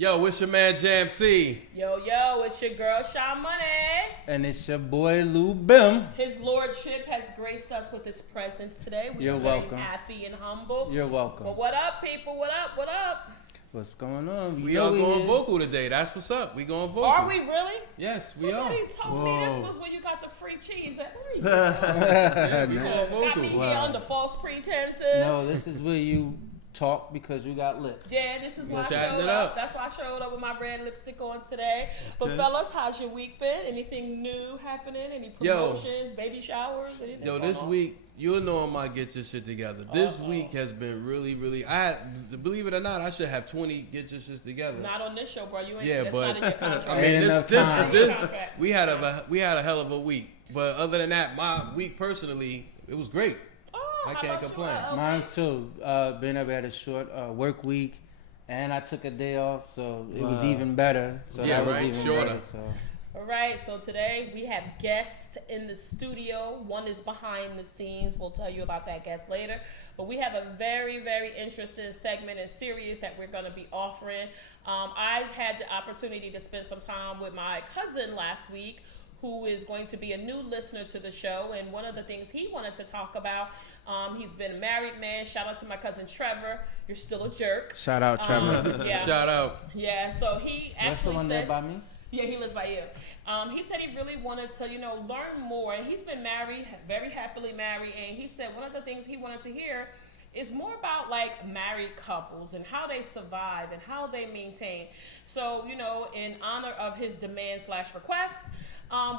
Yo, what's your man Jam C? Yo, it's your girl Sha Money. And it's your boy Lou Bim. His lordship has graced us with his presence today. We You're are welcome. very happy and humble. You're welcome. But what up, people? What up? What up? What's going on? We are going vocal today. That's what's up. We going vocal. Are we really? Yes, we are. Somebody told me this was where you got the free cheese at. Yeah, we going vocal. Got me here under false pretenses. No, this is where you talk because you got lips. Yeah, this is why I Chatting showed it up. up. That's why I showed up with my red lipstick on today. But fellas, how's your week been? Anything new happening? Any promotions, baby showers, anything? Yo, this week, you'll know I might get your shit together. This week has been really, really. Believe it or not, I should have 20 get your shit together. Not on this show, bro. You ain't. Yeah, that's but not in your contract. I mean, Ain't enough time. this we had a hell of a week. But other than that, my week personally, it was great. I can't complain. Mine's too. Been up at a short work week, and I took a day off, so it was even better. So Yeah, that was right, even shorter. better. So. All right, so today we have guests in the studio. One is behind the scenes. We'll tell you about that guest later. But we have a very, very interesting segment and series that we're going to be offering. I had the opportunity to spend some time with my cousin last week, who is going to be a new listener to the show. And one of the things he wanted to talk about, he's been a married man. Shout out to my cousin Trevor. You're still a jerk. Shout out, Trevor. Yeah. Shout out. Yeah, so he actually What's the one said, there by me? yeah, he lives by you. He said he really wanted to, learn more. And he's been married, very happily married. And he said one of the things he wanted to hear is more about like married couples and how they survive and how they maintain. So, in honor of his demand/request,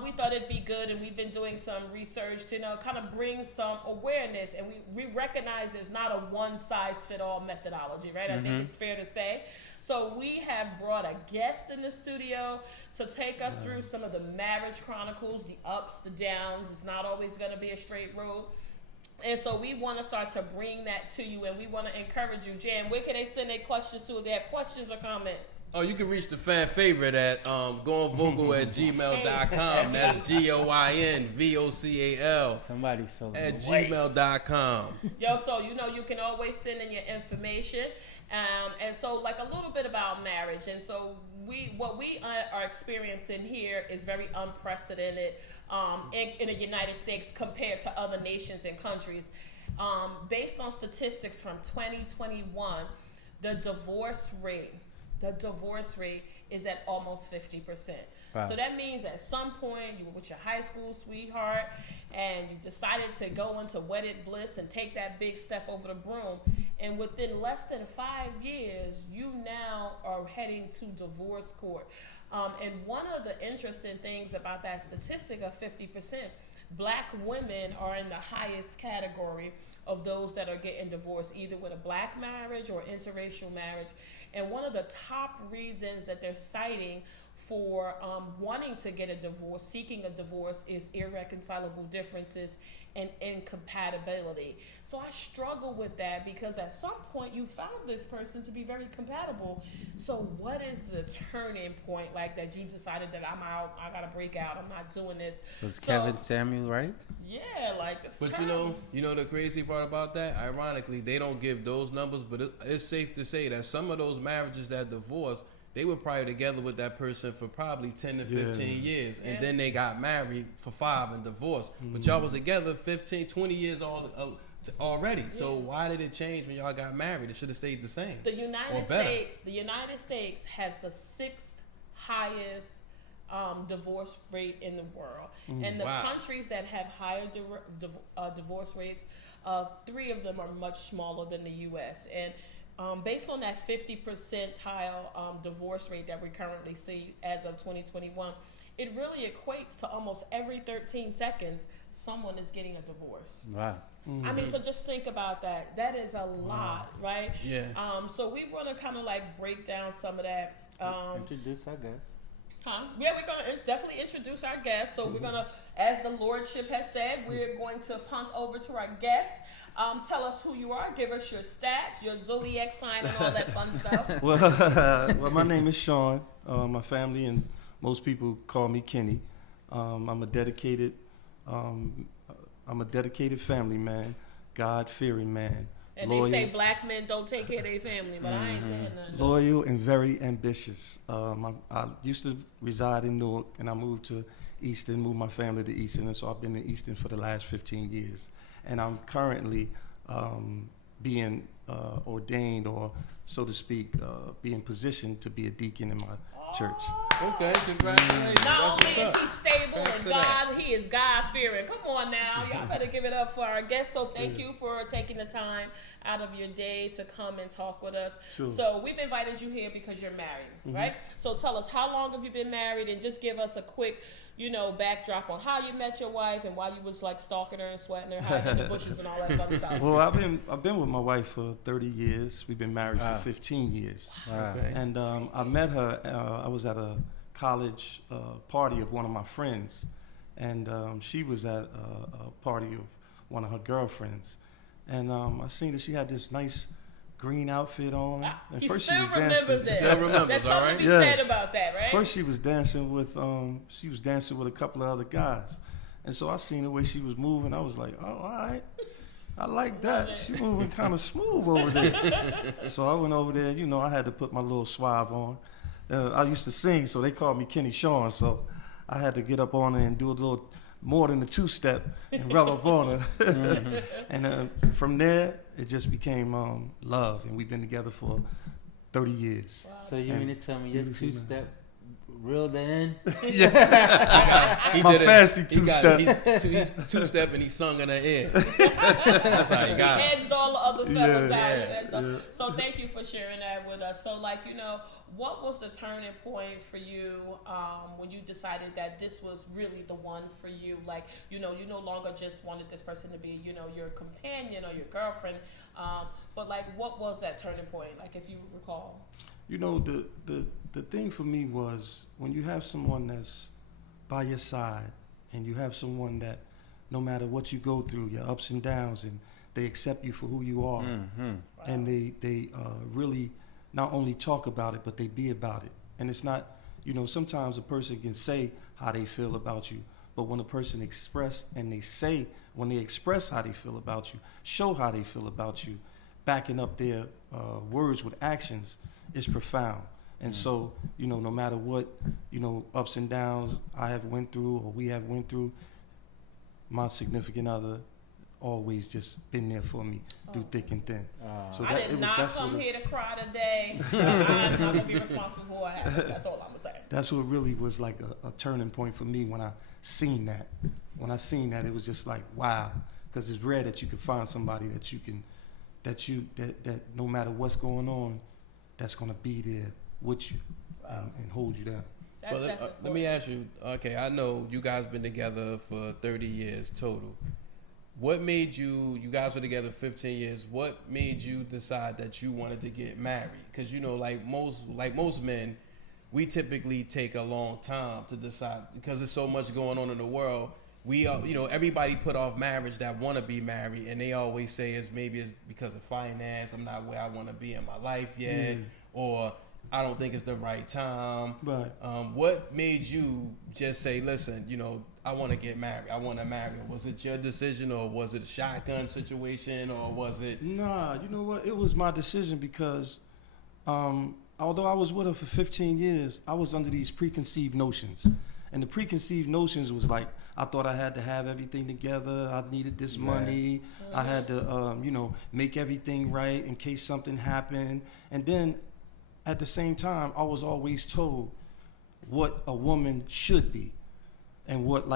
we thought it'd be good, and we've been doing some research to kind of bring some awareness, and we recognize there's not a one-size-fit-all methodology, right? I think it's fair to say. So we have brought a guest in the studio to take us through some of the marriage chronicles, the ups, the downs. It's not always going to be a straight road. And so we want to start to bring that to you, and we want to encourage you. Jan, where can they send their questions to if they have questions or comments? Oh, you can reach the fan favorite at goinvocal@gmail.com. That's GOINVOCAL Somebody fell at away. gmail.com. Yo, so you can always send in your information. And so like a little bit about marriage. And so what we are experiencing here is very unprecedented in the United States compared to other nations and countries. Based on statistics from 2021, the divorce rate is at almost 50%. Wow. So that means at some point you were with your high school sweetheart and you decided to go into wedded bliss and take that big step over the broom. And within less than 5 years, you now are heading to divorce court. And one of the interesting things about that statistic of 50%, black women are in the highest category of those that are getting divorced, either with a black marriage or interracial marriage. And one of the top reasons that they're citing for wanting to get a divorce, seeking a divorce, is irreconcilable differences and incompatibility. So I struggle with that because at some point you found this person to be very compatible. So what is the turning point like that you decided that I'm out, I gotta break out, I'm not doing this? Was Kevin Samuel right? Yeah, like it's But you know the crazy part about that? Ironically, they don't give those numbers, but it's safe to say that some of those marriages that divorce, they were probably together with that person for probably 10 to 15 years. And then they got married for 5 and divorced. But y'all was together 15, 20 years already. So why did it change when y'all got married? It should have stayed the same. The United States has the 6th highest divorce rate in the world. And the countries that have higher divorce rates, 3 of them are much smaller than the U.S. And based on that 50 percentile divorce rate that we currently see as of 2021, it really equates to almost every 13 seconds someone is getting a divorce. Wow. I mean, so just think about that. That is a lot, right? Yeah. So we want to kind of like break down some of that. Introduce our guest. Yeah, we're going to definitely introduce our guest. So we're going to, as the Lordship has said, we're going to punt over to our guest. Tell us who you are. Give us your stats, your zodiac sign, and all that fun stuff. Well, my name is Sean. My family and most people call me Kenny. I'm a dedicated family man, God-fearing man. And loyal. they say black men don't take care of their family, but I ain't saying nothing. Loyal and very ambitious. I used to reside in Newark, and I moved to Easton, moved my family to Easton, and so I've been in Easton for the last 15 years. And I'm currently being ordained, or so to speak, being positioned to be a deacon in my church. Okay, congratulations. Not That's only what's is he up. stable Thanks and for that. God, he is God fearing. Come on now, y'all better give it up for our guest. So thank you for taking the time out of your day to come and talk with us. Sure. So we've invited you here because you're married, right? So tell us, how long have you been married, and just give us a quick, backdrop on how you met your wife and why you was like stalking her and sweating her, hiding in the bushes and all that fun stuff. Well, I've been with my wife for 30 years. We've been married for 15 years. Okay. And I met her. I was at a college party of one of my friends, and she was at a party of one of her girlfriends. And I seen that she had this nice green outfit on. And He first still she was remembers dancing. it. Still remembers, That's all something right? to be Yes. said about that, right? First she was dancing with a couple of other guys, and so I seen the way she was moving. I was like, oh, all right, I like that. She moving kind of smooth over there. So I went over there. I had to put my little suave on. I used to sing, so they called me Kenny Sean. So I had to get up on her and do a little more than a two-step and rub up on her. And from there, it just became love, and we've been together for 30 years. So you mean to tell me your two-step reeled her in? He My did it. fancy He got two-step. it. He's two-step and he sung in her ear. That's how he got it. Edged all the other fellas out. Yeah. And so thank you for sharing that with us. So what was the turning point for you when you decided that this was really the one for you? Like, you no longer just wanted this person to be, your companion or your girlfriend. But what was that turning point? Like, if you recall. The thing for me was when you have someone that's by your side, and you have someone that no matter what you go through, your ups and downs, and they accept you for who you are, and they really not only talk about it, but they be about it. And it's not, sometimes a person can say how they feel about you, but when a person when they express how they feel about you, show how they feel about you, backing up their words with actions, is profound. And so, no matter what, ups and downs I have went through or we have went through, my significant other always just been there for me through thick and thin. So I did not come here to cry today. I'm not going to be responsible for what happened. That's all I'm going to say. That's what really was like a turning point for me when I seen that. When I seen that, it was just like, wow. Because it's rare that you can find somebody that no matter what's going on, that's going to be there with you and hold you down. Let me ask you, okay, I know you guys been together for 30 years total. What made you guys were together 15 years, what made you decide that you wanted to get married? Because, like most men, we typically take a long time to decide because there's so much going on in the world. We are, everybody put off marriage that want to be married, and they always say it's because of finance. I'm not where I want to be in my life yet, or I don't think it's the right time. Right. What made you just say, listen, I want to get married. I want to marry her. Was it your decision, or was it a shotgun situation, or was it? Nah, you know what? It was my decision because although I was with her for 15 years, I was under these preconceived notions. And the preconceived notions was like, I thought I had to have everything together. I needed this money. I had to, make everything right in case something happened. And then at the same time, I was always told what a woman should be. And what,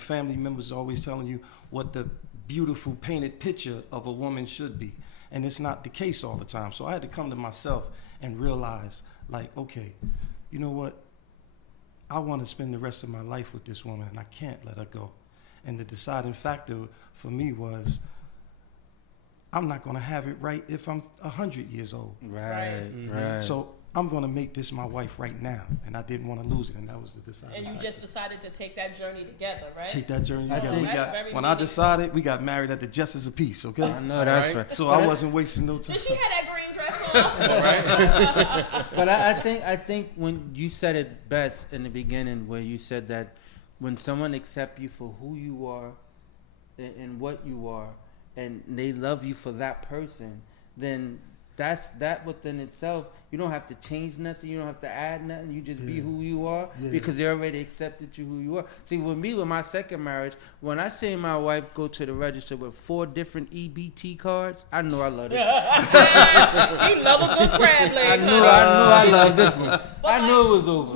family members always telling you what the beautiful painted picture of a woman should be. And it's not the case all the time. So I had to come to myself and realize, okay, you know what? I want to spend the rest of my life with this woman, and I can't let her go. And the deciding factor for me was, I'm not going to have it right if I'm 100 years old. Right. So I'm going to make this my wife right now, and I didn't want to lose it, and that was the deciding And you factor. just decided to take that journey together, right? Take that journey together. think that's very When I decided, we got married at the Justice of Peace, okay? I know that's Right. right. So I wasn't wasting no time. Did she have that green dress on? But I think when you said it best in the beginning, where you said that when someone accepts you for who you are and what you are, and they love you for that person, then that within itself, you don't have to change nothing, you don't have to add nothing, you just be who you are because they already accepted you who you are. See, with me, with my second marriage, when I seen my wife go to the register with 4 different EBT cards, I know I loved it. You love a good crab leg. I knew I loved this one. I knew it was over.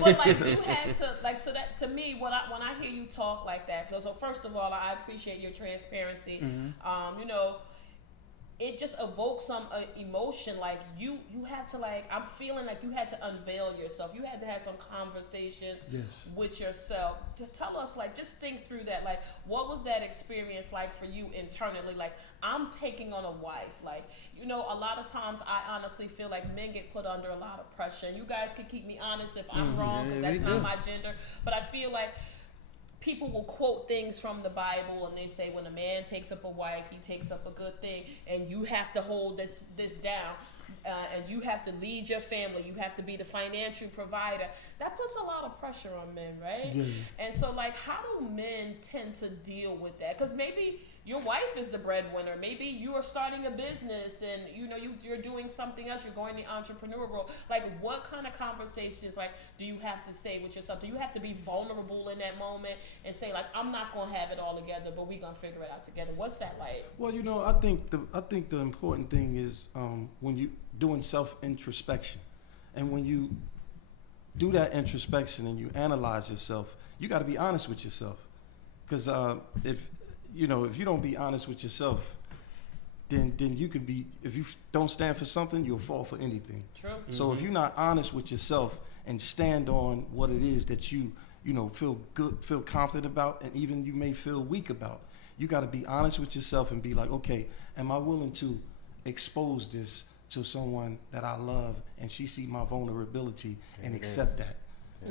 But like you had to like, so that to me, when I hear you talk like that, so first of all, I appreciate your transparency. You know, it just evokes some emotion. Like you had to, like, I'm feeling like you had to unveil yourself. You had to have some conversations with yourself. To tell us, like, just think through that. Like, what was that experience like for you internally? Like, I'm taking on a wife. Like, you know, a lot of times I honestly feel like men get put under a lot of pressure. And you guys can keep me honest if I'm wrong, because that's not my gender. But I feel like people will quote things from the Bible, and they say when a man takes up a wife, he takes up a good thing, and you have to hold this down, and you have to lead your family, you have to be the financial provider. That puts a lot of pressure on men, right? And so, like, how do men tend to deal with that? Because maybe your wife is the breadwinner. Maybe you are starting a business, and you know you're doing something else. You're going the entrepreneur role. Like, what kind of conversations, like, do you have to say with yourself? Do you have to be vulnerable in that moment and say, like, I'm not gonna have it all together, but we're gonna figure it out together? What's that like? Well, you know, I think the important thing is when you doing self-introspection, and when you do that introspection and you analyze yourself, you got to be honest with yourself, because if you don't be honest with yourself, then you can be, if you don't stand for something, you'll fall for anything. True. So if you're not honest with yourself and stand on what it is that you feel good, feel confident about, and even you may feel weak about, you got to be honest with yourself and be like, okay, am I willing to expose this to someone that I love, and she see my vulnerability and accept that?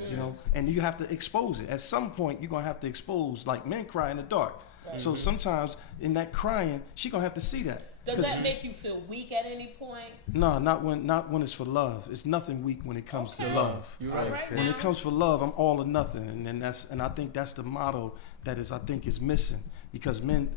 You know, and you have to expose it. At some point, you're gonna have to expose, like men cry in the dark. Right. So sometimes in that crying, she gonna have to see that. Does that make you feel weak at any point? No, not when it's for love. It's nothing weak when it comes to love. You're right. When it comes for love, I'm all or nothing, and I think that's the motto that is missing, because men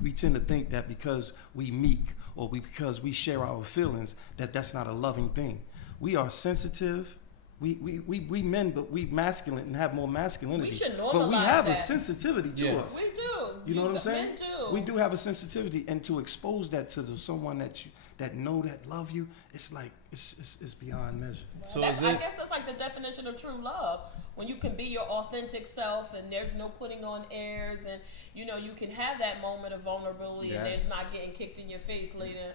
we tend to think that because we meek or because we share our feelings that's not a loving thing. We are sensitive. We men, but we masculine and have more masculinity. We should normalize but we have that. A sensitivity to us. We do. You know what I'm saying? Men do. We do have a sensitivity, and to expose that to someone that know, that love you, it's like it's beyond measure. So I guess that's like the definition of true love, when you can be your authentic self and there's no putting on airs, and you can have that moment of vulnerability and there's not getting kicked in your face later.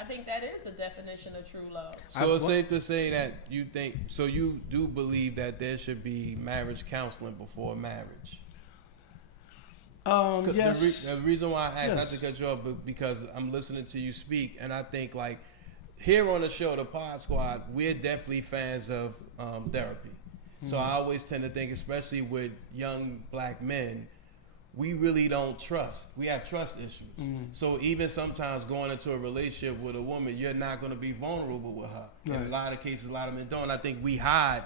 I think that is the definition of true love. So it's safe to say that you do believe that there should be marriage counseling before marriage? Yes. The reason why I asked, not to cut you off, but because I'm listening to you speak, and I think, like, here on the show, the Pod Squad, we're definitely fans of therapy. So I always tend to think, especially with young black men, we really don't trust. We have trust issues. So even sometimes going into a relationship with a woman, you're not going to be vulnerable with her. Right. In a lot of cases, a lot of men don't. I think we hide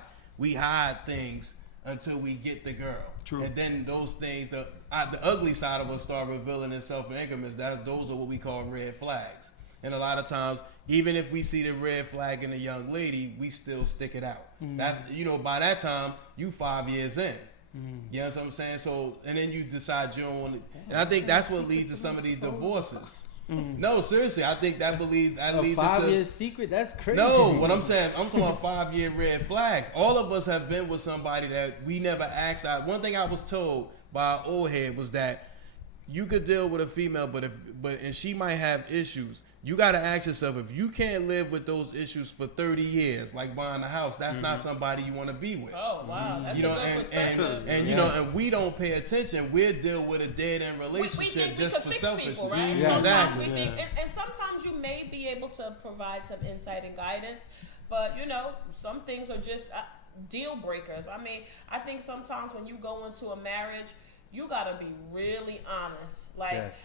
things until we get the girl. True. And then those things, the ugly side of us start revealing itself in increments. Those are what we call red flags. And a lot of times, even if we see the red flag in a young lady, we still stick it out. That's, by that time, you 5 years in. You know what I'm saying? So, and then you decide you don't want to. And I think that's what leads to some of these divorces. No, seriously, I think that leads into 5-year secret. That's crazy. No, what I'm saying, I'm talking about 5-year red flags. All of us have been with somebody that we never asked out. One thing I was told by an old head was that you could deal with a female, and she might have issues. You got to ask yourself, if you can't live with those issues for 30 years, like buying a house, that's not somebody you want to be with. Oh, wow. That's a good perspective. And we don't pay attention. We'll deal with a dead-end relationship just for selfishness. People, right? Exactly. We think, and sometimes you may be able to provide some insight and guidance, but, some things are just deal breakers. I mean, I think sometimes when you go into a marriage, you gotta be really honest,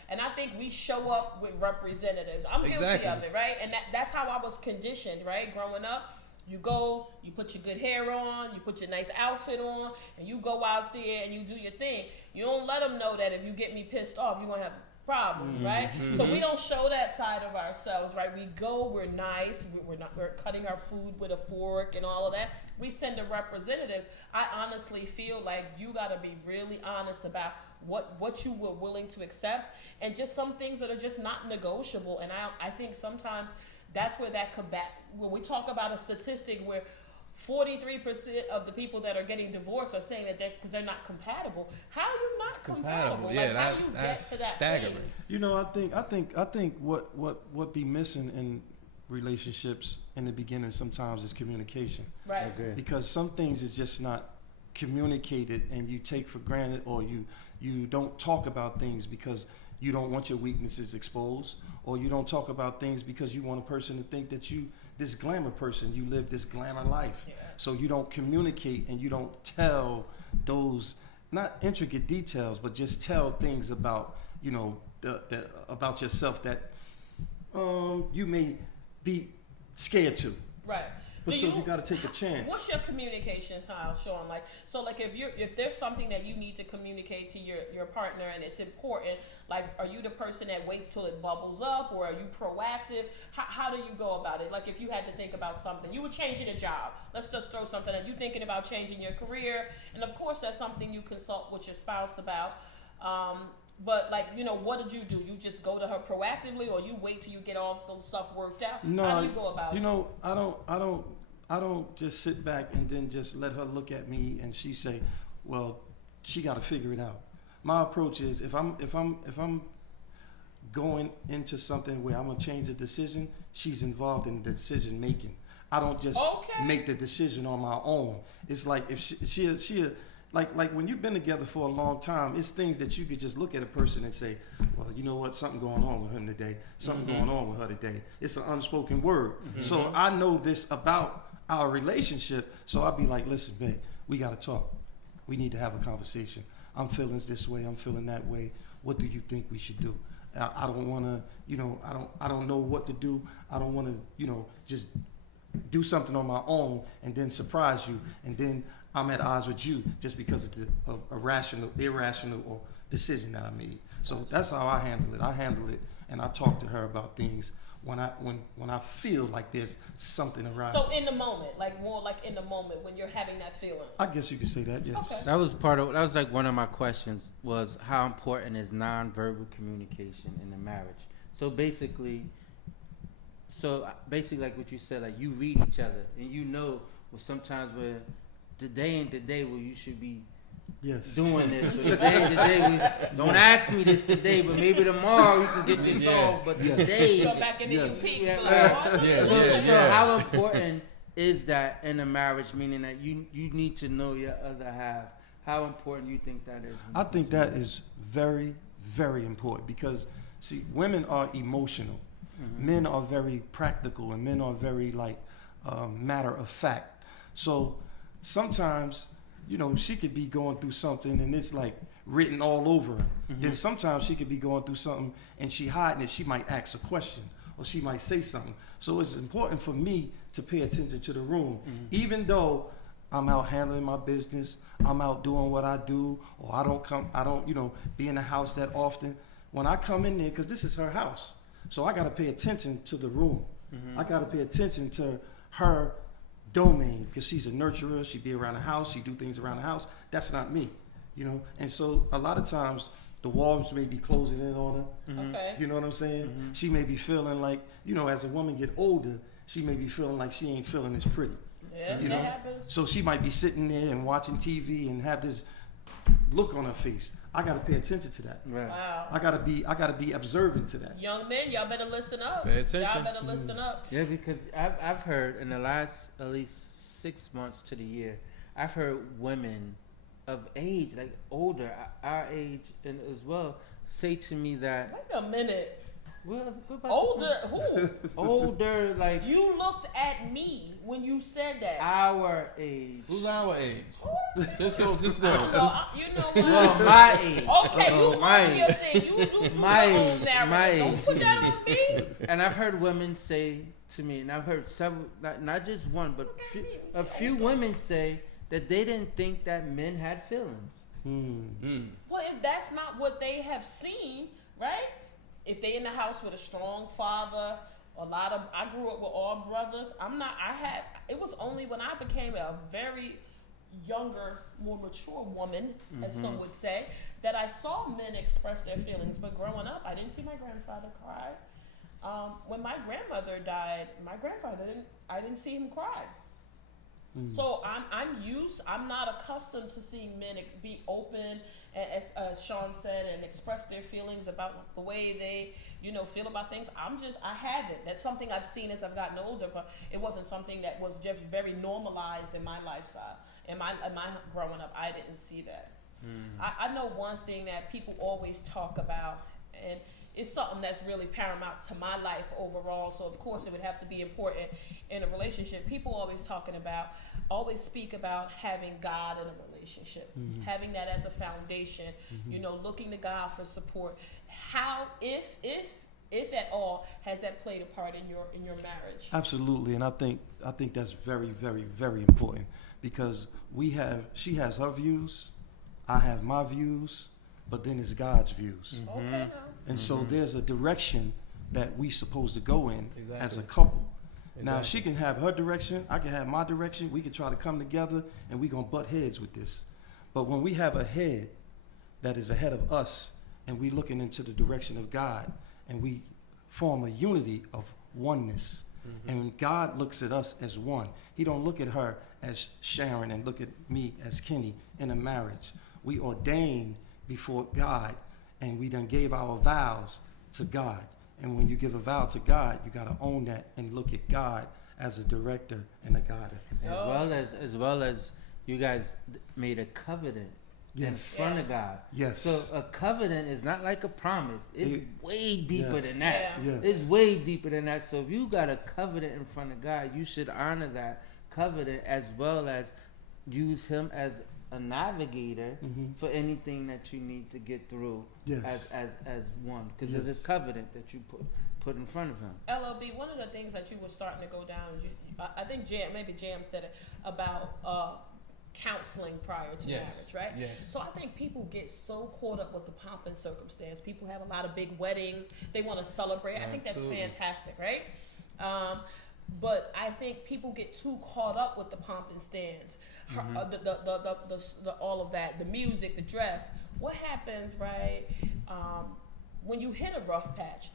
and I think we show up with representatives. I'm guilty of it, right? And that's how I was conditioned, right? Growing up, you go, you put your good hair on, you put your nice outfit on, and you go out there and you do your thing. You don't let them know that if you get me pissed off, you're gonna have problem, right? So we don't show that side of ourselves, right? We go, we're nice, we're cutting our food with a fork and all of that. We send the representatives. I honestly feel like you got to be really honest about what you were willing to accept, and just some things that are just not negotiable. And I think sometimes that's where that when we talk about a statistic where 43% of the people that are getting divorced are saying that because they're not compatible. How are you not compatible? Yeah, like, how do you get to that staggering. place? You know, I think what be missing in relationships in the beginning sometimes is communication. Right. I agree. Because some things is just not communicated, and you take for granted, or you don't talk about things because you don't want your weaknesses exposed, or you don't talk about things because you want a person to think that you this glamour person, you live this glamour life. Yeah. So you don't communicate, and you don't tell those not intricate details, but just tell things about, you know, about yourself that you may be scared to. Right. But so you got to take a chance. What's your communication style, Sean? Like, so like if there's something that you need to communicate to your partner and it's important, like, are you the person that waits till it bubbles up, or are you proactive? How do you go about it? Like, if you had to think about something, you were changing a job. Let's just throw something at you, thinking about changing your career, and of course that's something you consult with your spouse about. But like, you know, what did you do? You just go to her proactively, or you wait till you get all the stuff worked out? No, how do you go about it? You know, I don't just sit back and then just let her look at me and she say, well, she got to figure it out. My approach is, if I'm going into something where I'm gonna change a decision, she's involved in the decision making. I don't just make the decision on my own. It's like if she like when you've been together for a long time, it's things that you could just look at a person and say, well, you know what, something going on with him today, something going on with her today. It's an unspoken word. So I know this about our relationship, so I'll be like, listen, babe, we got to talk. We need to have a conversation. I'm feeling this way, I'm feeling that way. What do you think we should do? I don't want to, you know, I don't know what to do. I don't want to, you know, just do something on my own and then surprise you, and then I'm at odds with you just because of a irrational decision that I made. So that's how I handle it. I handle it, and I talk to her about things when I feel like there's something arising. So in the moment, like more like in the moment when you're having that feeling. I guess you could say that, yes. Okay. That was like one of my questions, was how important is nonverbal communication in a marriage? So basically like what you said, like you read each other, and you know, well, sometimes where today ain't the day where you should be doing this, or today ain't the day don't ask me this today, but maybe tomorrow we can get this off, but today Go back into your peak. So how important is that in a marriage, meaning that you need to know your other half? How important do you think that is? I think that is very, very important, because see, women are emotional. Men are very practical, and men are very matter of fact. So sometimes, you know, she could be going through something and it's like written all over her. Then sometimes she could be going through something and she hiding it. She might ask a question, or she might say something. So it's important for me to pay attention to the room, even though I'm out handling my business, I'm out doing what I do, or I don't, you know, be in the house that often. When I come in there, because this is her house, so I got to pay attention to the room. I got to pay attention to her domain, because she's a nurturer. She be around the house. She do things around the house. That's not me, you know. And so a lot of times the walls may be closing in on her. Okay. You know what I'm saying? She may be feeling like, you know, as a woman get older, she may be feeling like she ain't feeling as pretty. Yeah, You that know? happens. So she might be sitting there and watching TV and have this look on her face. I got to pay attention to that. Right. Wow. I got to be observant to that. Young men, y'all better listen up. Pay attention. Y'all better listen up. Yeah, because I've heard in the last at least 6 months to the year, I've heard women of age, like older, our age and as well, say to me that. Wait a minute. Well, Older who? Older, like You looked at me when you said that. our age. Who's our age? Just go. Well, you know what? Well, my age. Okay, you my own your age. thing. You do My your own age, narrative. my Don't age. put that on me. And I've heard women say to me, and I've heard several, not just one, but a few women say that they didn't think that men had feelings. Well, if that's not what they have seen, right? If they in the house with a strong father, I grew up with all brothers. It was only when I became a very younger, more mature woman, as some would say, that I saw men express their feelings. But growing up, I didn't see my grandfather cry. When my grandmother died, I didn't see him cry. So I'm not accustomed to seeing men be open, as Sean said, and express their feelings about the way they, feel about things. I haven't. That's something I've seen as I've gotten older, but it wasn't something that was just very normalized in my lifestyle. In my growing up, I didn't see that. I know one thing that people always talk about, and it's something that's really paramount to my life overall. So of course it would have to be important in a relationship. People always speak about having God in a relationship, having that as a foundation, looking to God for support. How, if at all, has that played a part in your marriage? Absolutely, and I think that's very, very, very important, because she has her views, I have my views, but then it's God's views. Okay, now. And so there's a direction that we supposed to go in as a Exactly. couple. Now Exactly. she can have her direction, I can have my direction. We can try to come together, and we're gonna butt heads with this. But when we have a head that is ahead of us, and we looking into the direction of God, and we form a unity of oneness, and God looks at us as one. He don't look at her as Sharon and look at me as Kenny in a marriage. We ordained before God, and we done gave our vows to God. And when you give a vow to God, you got to own that and look at God as a director and a guide. As well as you guys made a covenant in front of God. Yes. So a covenant is not like a promise. It's way deeper than that. Yeah. Yes. It's way deeper than that. So if you got a covenant in front of God, you should honor that covenant, as well as use him as a navigator for anything that you need to get through as one, because there's this covenant that you put in front of him. LLB, one of the things that you were starting to go down is I think Jam said it about counseling prior to marriage, right? Yes. So I think people get so caught up with the pomp and circumstance. People have a lot of big weddings. They want to celebrate. I think that's fantastic, right? But I think people get too caught up with the pomp and stance, the all of that, the music, the dress. What happens, right? When you hit a rough patch,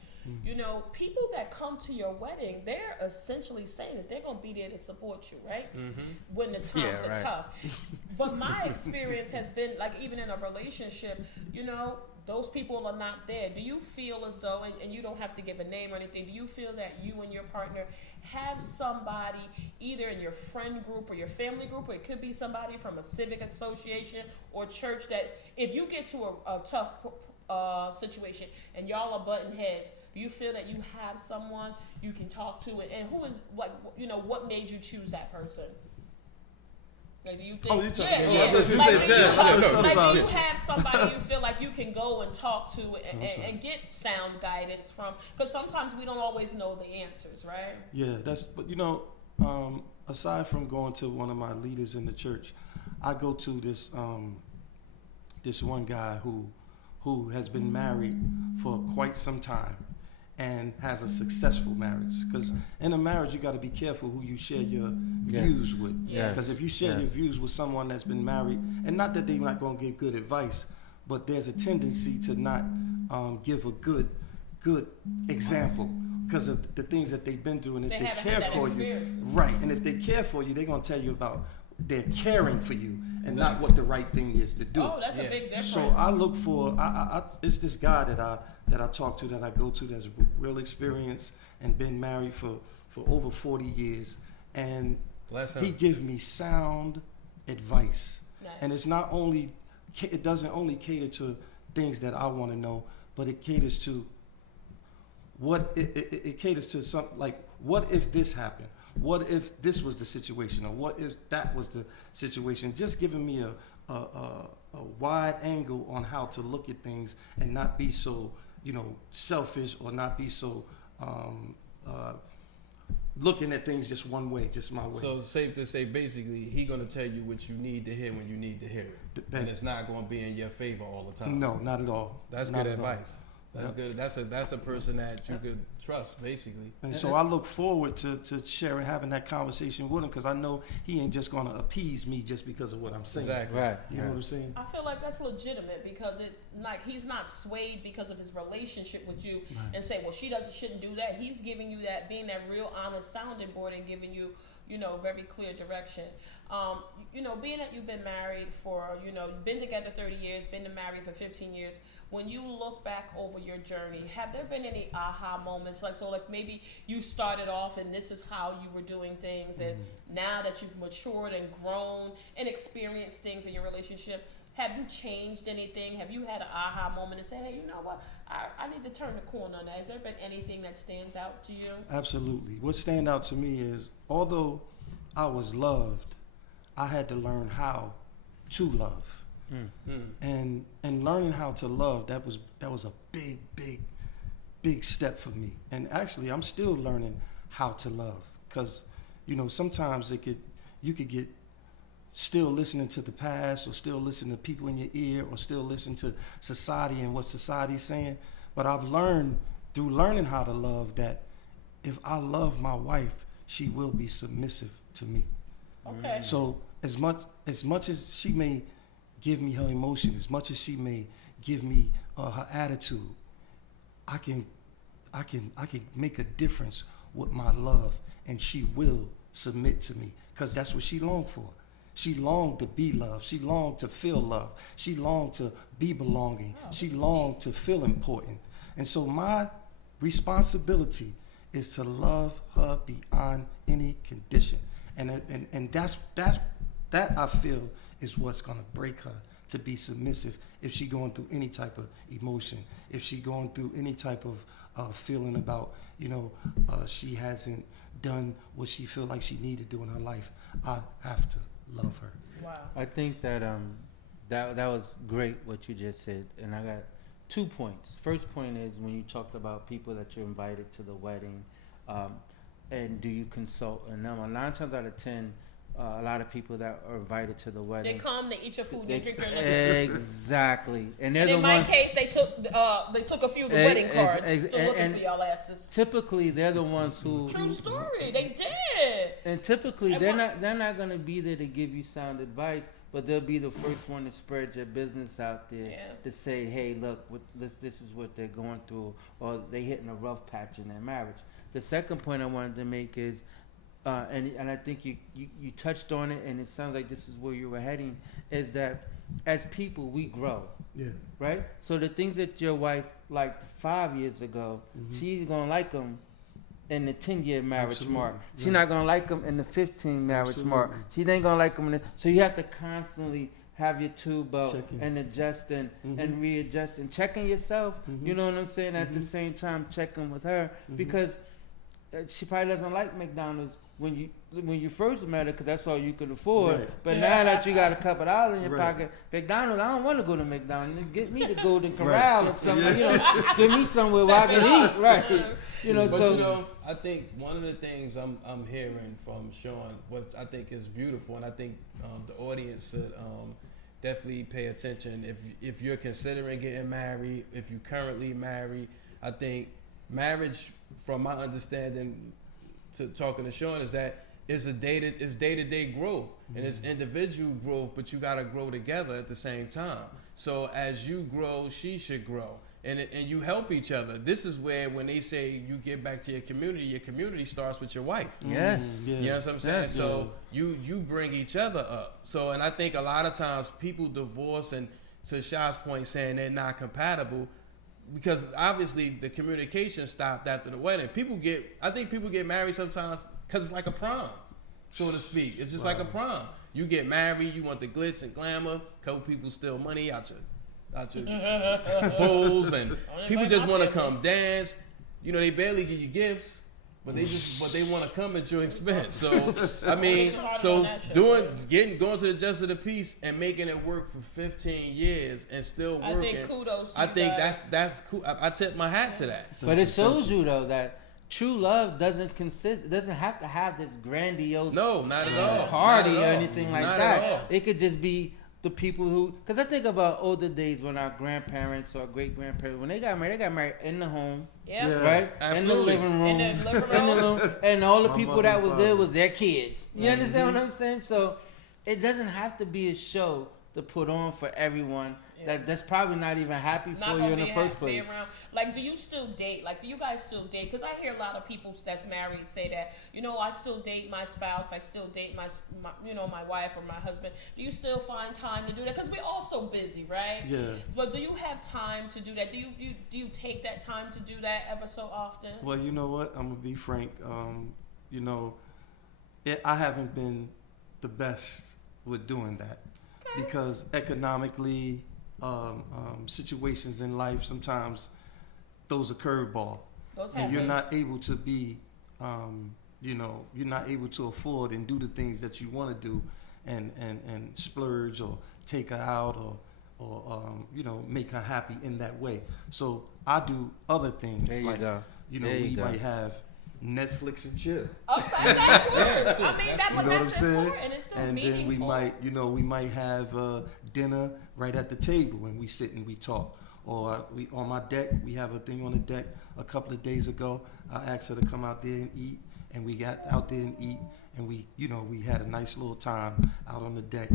people that come to your wedding, they're essentially saying that they're gonna be there to support you, right? When the times are tough. But my experience has been, like, even in a relationship, those people are not there. Do you feel as though, and you don't have to give a name or anything, do you feel that you and your partner have somebody either in your friend group or your family group, or it could be somebody from a civic association or church, that if you get to a tough situation and y'all are butting heads, do you feel that you have someone you can talk to, and who is, like, what made you choose that person? Like, do you think? Oh, you talking? Yeah. I thought you Like, said do you have somebody you feel like you can go and talk to and get sound guidance from? Because sometimes we don't always know the answers, right? Yeah, but aside from going to one of my leaders in the church, I go to this one guy who has been married for quite some time and has a successful marriage. Because in a marriage, you got to be careful who you share your views with. Because if you share your views with someone that's been married, and not that they're not going to give good advice, but there's a tendency to not give a good example because of the things that they've been through. And if they care for you, right, and if they care for you, they're going to tell you about they're caring for you and not what the right thing is to do. Oh, that's a big difference. So I look for, it's this guy that I talk to, that I go to, that's real experienced and been married for over 40 years. And he gives me sound advice. Nice. And it doesn't only cater to things that I want to know, but it caters to it caters to something like, what if this happened? What if this was the situation? Or what if that was the situation? Just giving me a wide angle on how to look at things and not be so, selfish, or not be so looking at things just one way, just my way. So it's safe to say, basically, he's going to tell you what you need to hear when you need to hear it. And it's not going to be in your favor all the time. No, not at all. That's not good advice. That's good. That's a person that you could trust, basically. And so I look forward to sharing, having that conversation with him, because I know he ain't just gonna appease me just because of what I'm saying. Exactly. Right. You know what I'm saying? I feel like that's legitimate because it's like he's not swayed because of his relationship with you and saying, well, shouldn't do that. He's giving you that, being that real honest sounding board and giving you, very clear direction. Being that you've been married for, you've been together 30 years, been married for 15 years. When you look back over your journey, have there been any aha moments? Like maybe you started off and this is how you were doing things, and now that you've matured and grown and experienced things in your relationship, have you changed anything? Have you had an aha moment and say, hey, you know what? I need to turn the corner on that. Has there been anything that stands out to you? Absolutely. What stand out to me is, although I was loved, I had to learn how to love. And learning how to love, that was a big step for me. And actually, I'm still learning how to love, because sometimes you could get still listening to the past, or still listening to people in your ear, or still listen to society and what society's saying. But I've learned through learning how to love that if I love my wife, she will be submissive to me. Okay. So as much as she may give me her emotions, as much as she may give me her attitude, I can make a difference with my love, and she will submit to me, because that's what she longed for. She longed to be loved. She longed to feel love. She longed to be belonging. She longed to feel important. And so my responsibility is to love her beyond any condition. And that's that I feel is what's gonna break her, to be submissive if she going through any type of emotion, if she going through any type of feeling about, she hasn't done what she feel like she need to do in her life. I have to love her. Wow. I think that that was great what you just said, and I got 2 points. First point is when you talked about people that you're invited to the wedding, and do you consult? And now 9 times out of 10, a lot of people that are invited to the wedding, they come, they eat your food, they drink your liquor. Exactly, and they're and the in my ones, case, they took a few of the wedding cards. Still looking for y'all asses. Typically, they're the ones who True story. They did. And typically, they're not going to be there to give you sound advice, but they'll be the first one to spread your business out there, to say, hey, look, this is what they're going through, or they hitting a rough patch in their marriage. The second point I wanted to make is, and I think you touched on it, and it sounds like this is where you were heading, is that as people, we grow. Yeah. Right? So the things that your wife liked 5 years ago, she's going to like them in the 10-year marriage mark. She's not going to like them in the 15 marriage mark. She ain't going to like them so you have to constantly have your tube up and adjusting and readjusting, checking yourself, you know what I'm saying, at the same time checking with her, because she probably doesn't like McDonald's when you first met her, because that's all you could afford. Right. But now that you got a couple dollars in your pocket, McDonald's, I don't want to go to McDonald's. Get me the Golden Corral or something. Give me somewhere where I can eat. Right. But I think one of the things I'm hearing from Sean, what I think is beautiful, and I think the audience should definitely pay attention. If you're considering getting married, if you currently married, I think marriage, from my understanding, to talking to Sean, is that it's day-to-day growth and it's individual growth, but you got to grow together at the same time. So as you grow, she should grow, and you help each other. This is where, when they say you get back to your community starts with your wife. Yes. You know what I'm saying? Yes. So you bring each other up. So, and I think a lot of times people divorce, and to Shah's point, saying they're not compatible, because obviously the communication stopped after the wedding. I think people get married sometimes because it's like a prom, so to speak. It's just like a prom. You get married, you want the glitz and glamour. Couple people steal money out your bowls, and people just want to come dance. They barely give you gifts, but they want to come at your expense. So I mean, going to the justice of the peace and making it work for 15 years and still working. I think kudos. I think that's cool. I tip my hat to that. But it shows you though that true love doesn't have to have this grandiose not at all. party not at or all. anything like Not that. at all. It could just be the people who, because I think about older days when our grandparents or great grandparents, when they got married in the home, right? Absolutely. In the living room, and all the people that was there was their kids. You understand what I'm saying? So it doesn't have to be a show to put on for everyone. That's probably not even happy for you in the first place. Like, do you still date? Like, do you guys still date? Because I hear a lot of people that's married say that, I still date my spouse. I still date my wife or my husband. Do you still find time to do that? Because we're all so busy, right? Yeah. But do you have time to do that? Do you take that time to do that ever so often? Well, you know what? I'm gonna be frank. I haven't been the best with doing that because economically. Situations in life sometimes those a curveball, and you're not able to be, you're not able to afford and do the things that you want to do, and splurge or take her out or make her happy in that way. So I do other things there like you we might have Netflix and chill. Okay, that works. I mean, that's important. It's still and meaningful. Then we might have dinner right at the table and we sit and we talk. Or we on my deck, we have a thing on the deck. A couple of days ago, I asked her to come out there and eat, and we got out there and eat, and we had a nice little time out on the deck,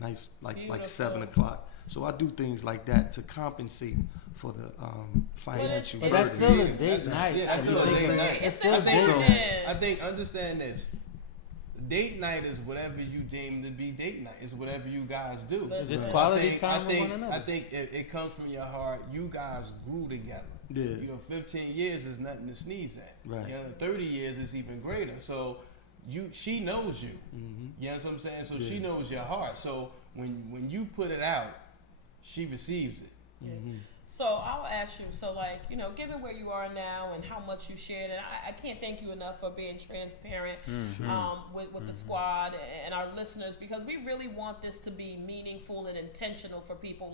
nice like 7 o'clock. So I do things like that to compensate for the financial burden. But that's still a date night. Yeah, that's still a date night. It's still a date night. I think understand this. Date night is whatever you deem to be date night. It's whatever you guys do. It's quality time with one another. I think it comes from your heart. You guys grew together. Yeah. 15 years is nothing to sneeze at. Right. 30 years is even greater. So she knows you. Mm-hmm. You know what I'm saying? So she knows your heart. So when you put it out, she receives it. Mm-hmm. So I'll ask you, given where you are now and how much you shared, and I can't thank you enough for being transparent with the squad and our listeners, because we really want this to be meaningful and intentional for people,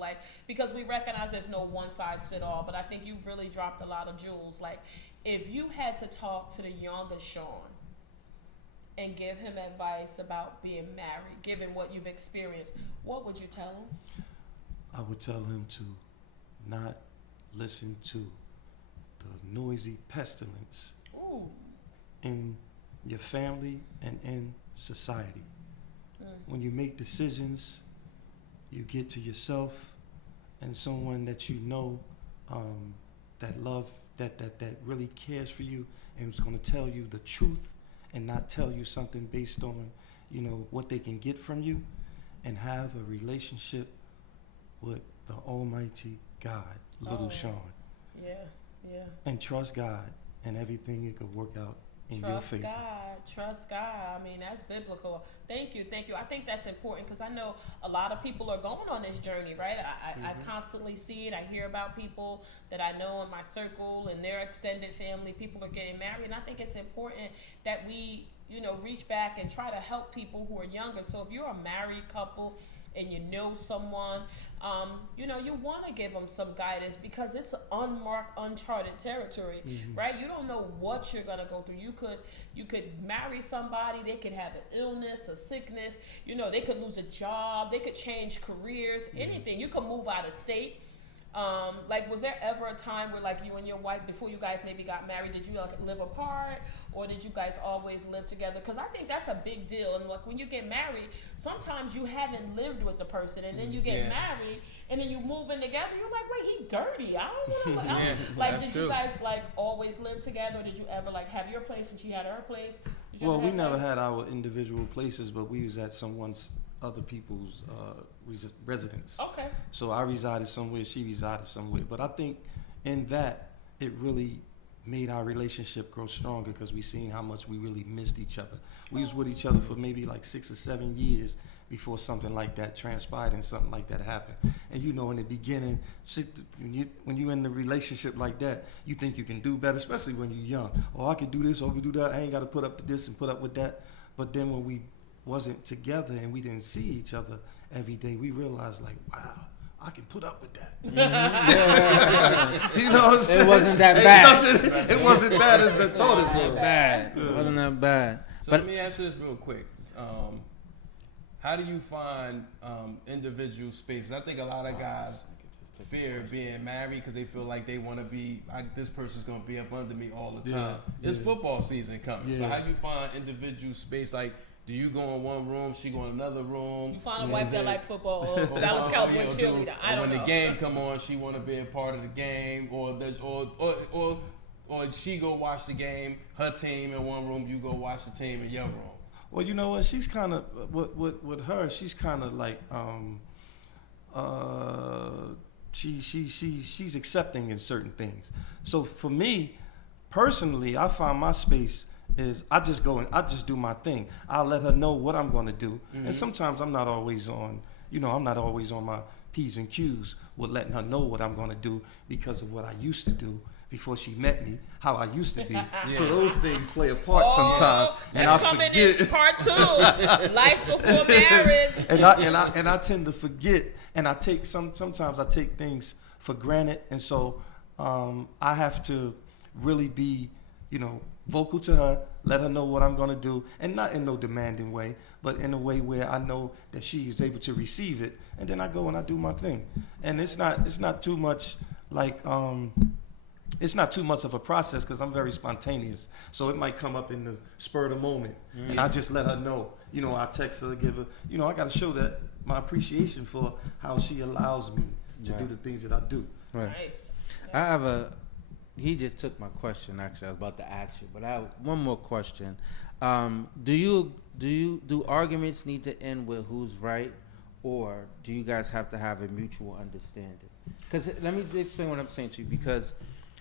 because we recognize there's no one size fit all, but I think you've really dropped a lot of jewels. Like, if you had to talk to the younger Sean and give him advice about being married, given what you've experienced, what would you tell him? I would tell him to not listen to the noisy pestilence in your family and in society. When you make decisions, you get to yourself and someone that that love, that really cares for you and is going to tell you the truth and not tell you something based on what they can get from you, and have a relationship with the Almighty God, little Sean. Yeah. And trust God, and everything it could work out in your favor. Trust God. I mean, that's biblical. Thank you. I think that's important because I know a lot of people are going on this journey, right? I constantly see it. I hear about people that I know in my circle and their extended family. People are getting married, and I think it's important that we, reach back and try to help people who are younger. So if you're a married couple and you know someone, you want to give them some guidance because it's unmarked, uncharted territory, right? You don't know what you're going to go through. You could marry somebody, they could have an illness, a sickness, they could lose a job, they could change careers, anything. You could move out of state. Was there ever a time where you and your wife, before you guys maybe got married, did you live apart, or did you guys always live together? Because I think that's a big deal. And when you get married, sometimes you haven't lived with the person, and then you get married, and then you move in together. You're like, wait, he dirty. I don't want to. Did you guys always live together? Or did you ever have your place and she had her place? Well, we never had our individual places, but we was at other people's residence. Okay. So I resided somewhere, she resided somewhere. But I think in that, it really made our relationship grow stronger because we seen how much we really missed each other. We was with each other for maybe 6 or 7 years before something like that transpired and something like that happened. And in the beginning, when you're in a relationship like that, you think you can do better, especially when you're young. Oh, I could do this, or I could do that. I ain't got to put up to this and put up with that. But then when we wasn't together and we didn't see each other every day, we realized wow, I can put up with that. You know what I'm saying? It wasn't that bad. It wasn't bad as I thought it was. It wasn't that bad. So let me answer this real quick. how do you find individual spaces? I think a lot of guys fear being married because they feel like they want to be like this person's gonna be up under me all the time. It's football season coming, so how do you find individual space? Like, do you go in one room, she go in another room? You find a wife that like football, or Dallas Cowboy cheerleader. I don't know. When the game come on, she want to be a part of the game, or she go watch the game, her team in one room, you go watch the team in your room. Well, you know what? She's kind of with her. She's kind of like she's accepting in certain things. So for me, personally, I find my space is I just go and I just do my thing. I'll let her know what I'm going to do, and sometimes I'm not always on. I'm not always on my P's and Q's with letting her know what I'm going to do because of what I used to do before she met me, how I used to be. So those things play a part sometimes, and I forget. This part 2, life before marriage. and I tend to forget, and I take sometimes I take things for granted, and so I have to really be, vocal to her, let her know what I'm gonna do, and not in no demanding way, but in a way where I know that she is able to receive it, and then I go and I do my thing, and it's not too much like. It's not too much of a process because I'm very spontaneous. So it might come up in the spur of the moment. And I just let her know. I text her, give her, I got to show that my appreciation for how she allows me to do the things that I do. Right. Nice. I have he just took my question, actually. I was about to ask you, but I have one more question. Do arguments need to end with who's right, or do you guys have to have a mutual understanding? Because let me explain what I'm saying to you, because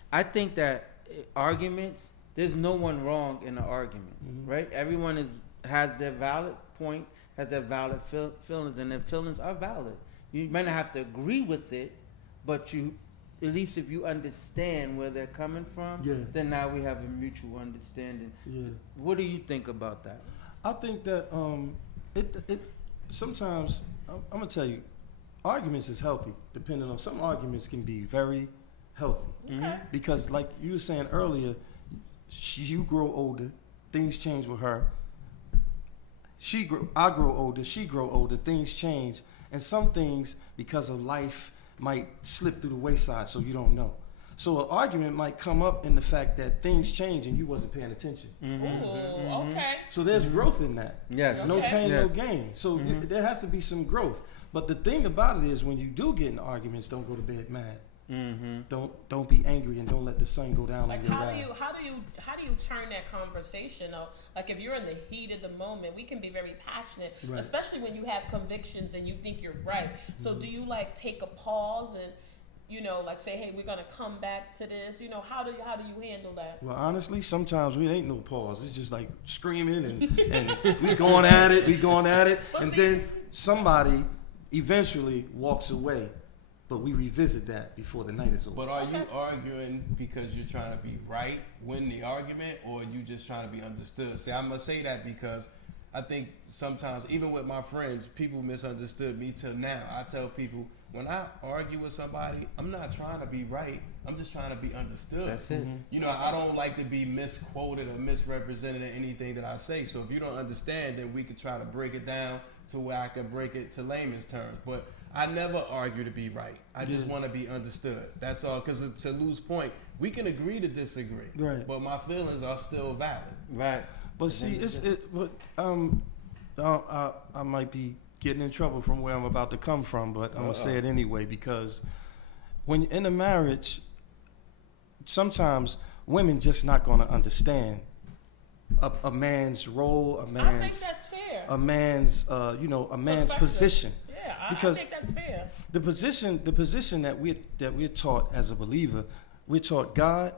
I think that arguments, there's no one wrong in an argument, right? Everyone has their valid point, has their valid feelings, and their feelings are valid. You might not have to agree with it, but at least if you understand where they're coming from, then now we have a mutual understanding. Yeah. What do you think about that? I think that it sometimes, I'm going to tell you, arguments is healthy, depending on, some arguments can be very healthy. Okay. Because like you were saying earlier, you grow older, things change with her. I grow older, she grow older, things change. And some things, because of life, might slip through the wayside, so you don't know. So an argument might come up in the fact that things change and you wasn't paying attention. Ooh, okay. So there's growth in that. Yes. No pain, no gain. So there has to be some growth. But the thing about it is, when you do get in arguments, don't go to bed mad. Don't be angry, and don't let the sun go down on your wrath. How do you turn that conversation though? Like, if you're in the heat of the moment, we can be very passionate, especially when you have convictions and you think you're right. So do you like take a pause and like say, hey, we're gonna come back to this? How do you handle that? Well, honestly, sometimes we ain't no pause. It's just like screaming and we going at it, and then somebody eventually walks away. But we revisit that before the night is over. But are you arguing because you're trying to be right, win the argument, or you just trying to be understood? See, I'm going to say that because I think sometimes, even with my friends, people misunderstood me till now. I tell people, when I argue with somebody, I'm not trying to be right. I'm just trying to be understood. That's it. I don't like to be misquoted or misrepresented in anything that I say. So if you don't understand, then we could try to break it down to where I can break it to layman's terms. But I never argue to be right. I just want to be understood. That's all. Because to lose point, we can agree to disagree. Right. But my feelings are still valid. Right. But see, I might be getting in trouble from where I'm about to come from, but I'm gonna say it anyway, because when you're in a marriage, sometimes women just not gonna understand a man's role, I think that's fair. a man's position. Yeah, I think that's fair. The position that we're taught as a believer, we're taught God,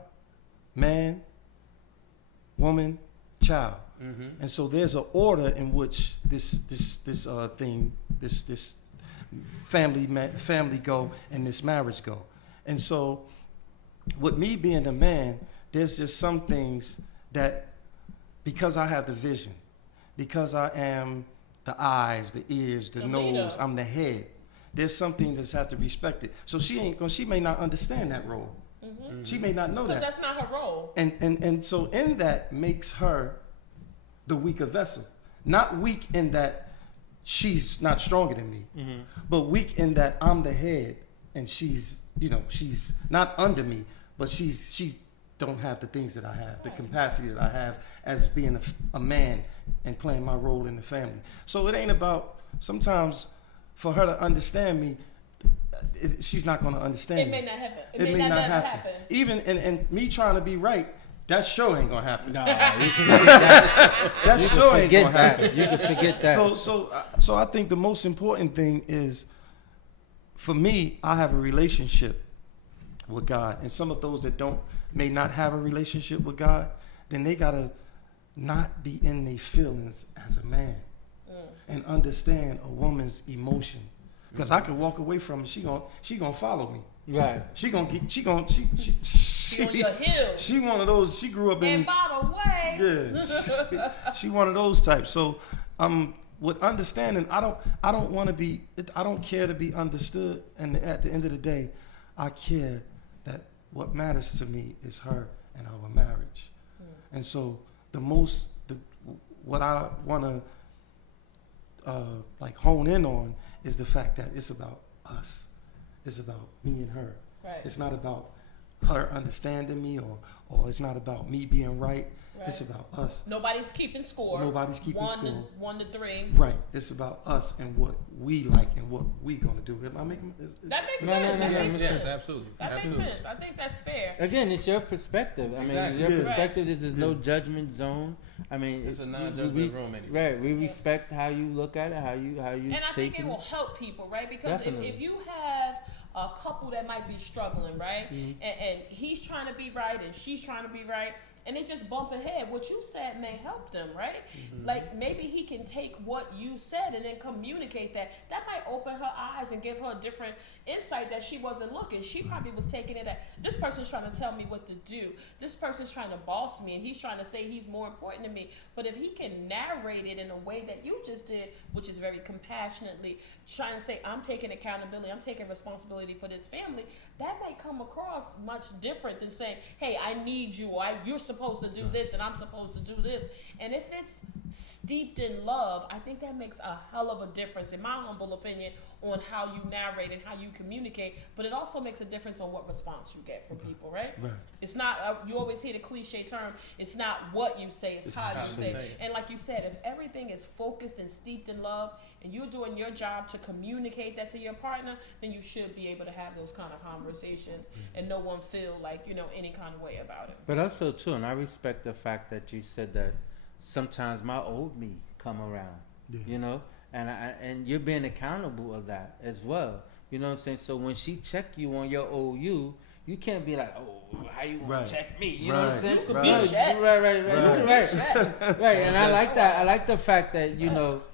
man, woman, child. And so there's an order in which this family go and this marriage go. And so with me being a man, there's just some things that, because I have the vision, because I am the eyes, the ears, the nose, leader. I'm the head. There's some things that have to be respected. So she may not understand that role. She may not know that. Because that's not her role. And so in that makes her the weaker vessel. Not weak in that she's not stronger than me, but weak in that I'm the head and she's not under me, but she don't have the things that I have, the capacity that I have as being a man and playing my role in the family. So it ain't about, sometimes for her to understand me, she's not going to understand It me. may not happen. It may not happen. Even and me trying to be right, that sure ain't gonna happen. No, you can forget that. That sure ain't gonna happen. You can forget that. So I think the most important thing is, for me, I have a relationship with God, and some of those that may not have a relationship with God, then they gotta not be in their feelings as a man and understand a woman's emotion. Because I can walk away from her, she gonna follow me. Right. She on your heels. She one of those. She grew up in. And by the way. Yeah. She one of those types. So, with understanding, I don't want to be. I don't care to be understood. And at the end of the day, I care that what matters to me is her and our marriage. And so what I want to like hone in on is the fact that it's about us. It's about me and her. Right. It's not about her understanding me or it's not about me being right. It's about us. Nobody's keeping score. Nobody's keeping one score. Is 1-3. Right. It's about us and what we like and what we gonna do. Am I making? That makes No, sense. no, no, That no, makes no, sense. Yes, absolutely. That Absolutely. makes sense. I think that's fair. Again, it's your perspective. I Exactly. mean, your Yeah. perspective. This is no judgment zone. I mean, It's a non-judgment room anyway. Right. We respect how you look at it, how you And I take think it will help people, right? Because if you have a couple that might be struggling, right, and he's trying to be right and she's trying to be right, and they just bump ahead, what you said may help them, right? Like maybe he can take what you said and then communicate that. That might open her eyes and give her a different insight that she wasn't looking. She probably was taking it at, this person's trying to tell me what to do. This person's trying to boss me and he's trying to say he's more important to me. But if he can narrate it in a way that you just did, which is very compassionately, trying to say, I'm taking accountability, I'm taking responsibility for this family, that may come across much different than saying, hey, I need you, or you're supposed to do this and I'm supposed to do this. And if it's steeped in love, I think that makes a hell of a difference, in my humble opinion, on how you narrate and how you communicate. But it also makes a difference on what response you get from people, right? It's not, you always hear the cliche term, it's not what you say, it's how you say it. And like you said, if everything is focused and steeped in love, and you're doing your job to communicate that to your partner, then you should be able to have those kind of conversations and no one feel like, any kind of way about it. But also too, and I respect the fact that you said that sometimes my old me come around, and you're being accountable of that as well. You know what I'm saying? So when she check you on your old you can't be like, oh, how you want to check me? You know what I'm saying? You can be checked. Right. And I like that. I like the fact that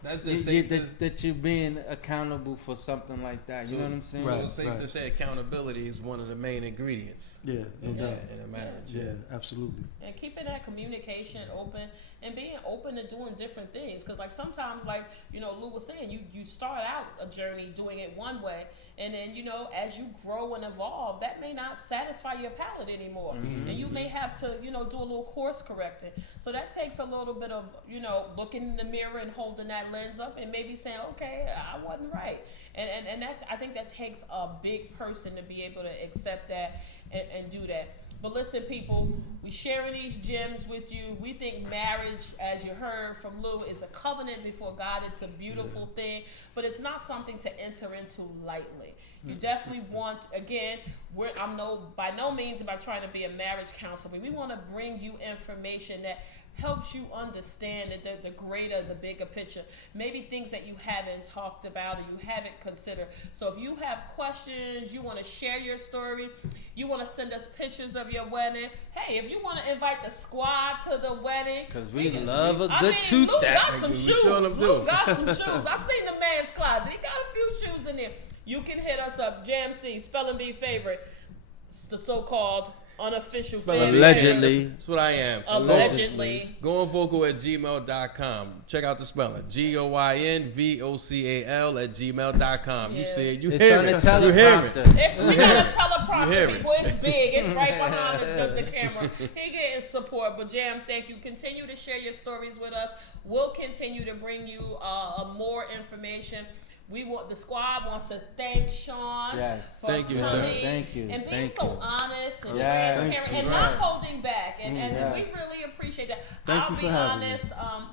That's just that you're being accountable for something like that. You know what I'm saying? So it's safe to say accountability is one of the main ingredients. Yeah, in a marriage. Yeah, absolutely. And keeping that communication open and being open to doing different things, because like sometimes, like Lou was saying, you start out a journey doing it one way, and then as you grow and evolve, that may not satisfy your palate anymore, and you may have to do a little course correcting. So that takes a little bit of looking in the mirror and holding that lens up and maybe saying, okay, I wasn't right, and that's, I think that takes a big person to be able to accept that and do that. But listen, people, we sharing these gems with you. We think marriage, as you heard from Lou, is a covenant before God. It's a beautiful thing, but it's not something to enter into lightly. You definitely want, again, I'm by no means about trying to be a marriage counselor, but we want to bring you information that helps you understand the greater, the bigger picture. Maybe things that you haven't talked about or you haven't considered. So if you have questions, you want to share your story, you want to send us pictures of your wedding. Hey, if you want to invite the squad to the wedding. Because we love a good two-step. Luke got some shoes. Luke got some shoes. I seen the man's closet. He got a few shoes in there. You can hit us up. JMC, Spelling Bee favorite. It's the so-called unofficial Spell it fan Allegedly. page. That's what I am. Allegedly. GoinVocal@gmail.com. Check out the spelling. GOINVOCAL@gmail.com. You Yeah. see it. You It's hear on it. the You hear it. teleprompter. We got a You teleprompter, hear people. It's big. It's right behind the camera. He getting support. But Jam, thank you. Continue to share your stories with us. We'll continue to bring you more information. The squad wants to thank Sean for Thank you, coming sir. Thank you. and being Thank so you. honest and Yes. transparent and Right. not holding back. And we Yes. really appreciate that. Thank I'll you for be having me. honest. I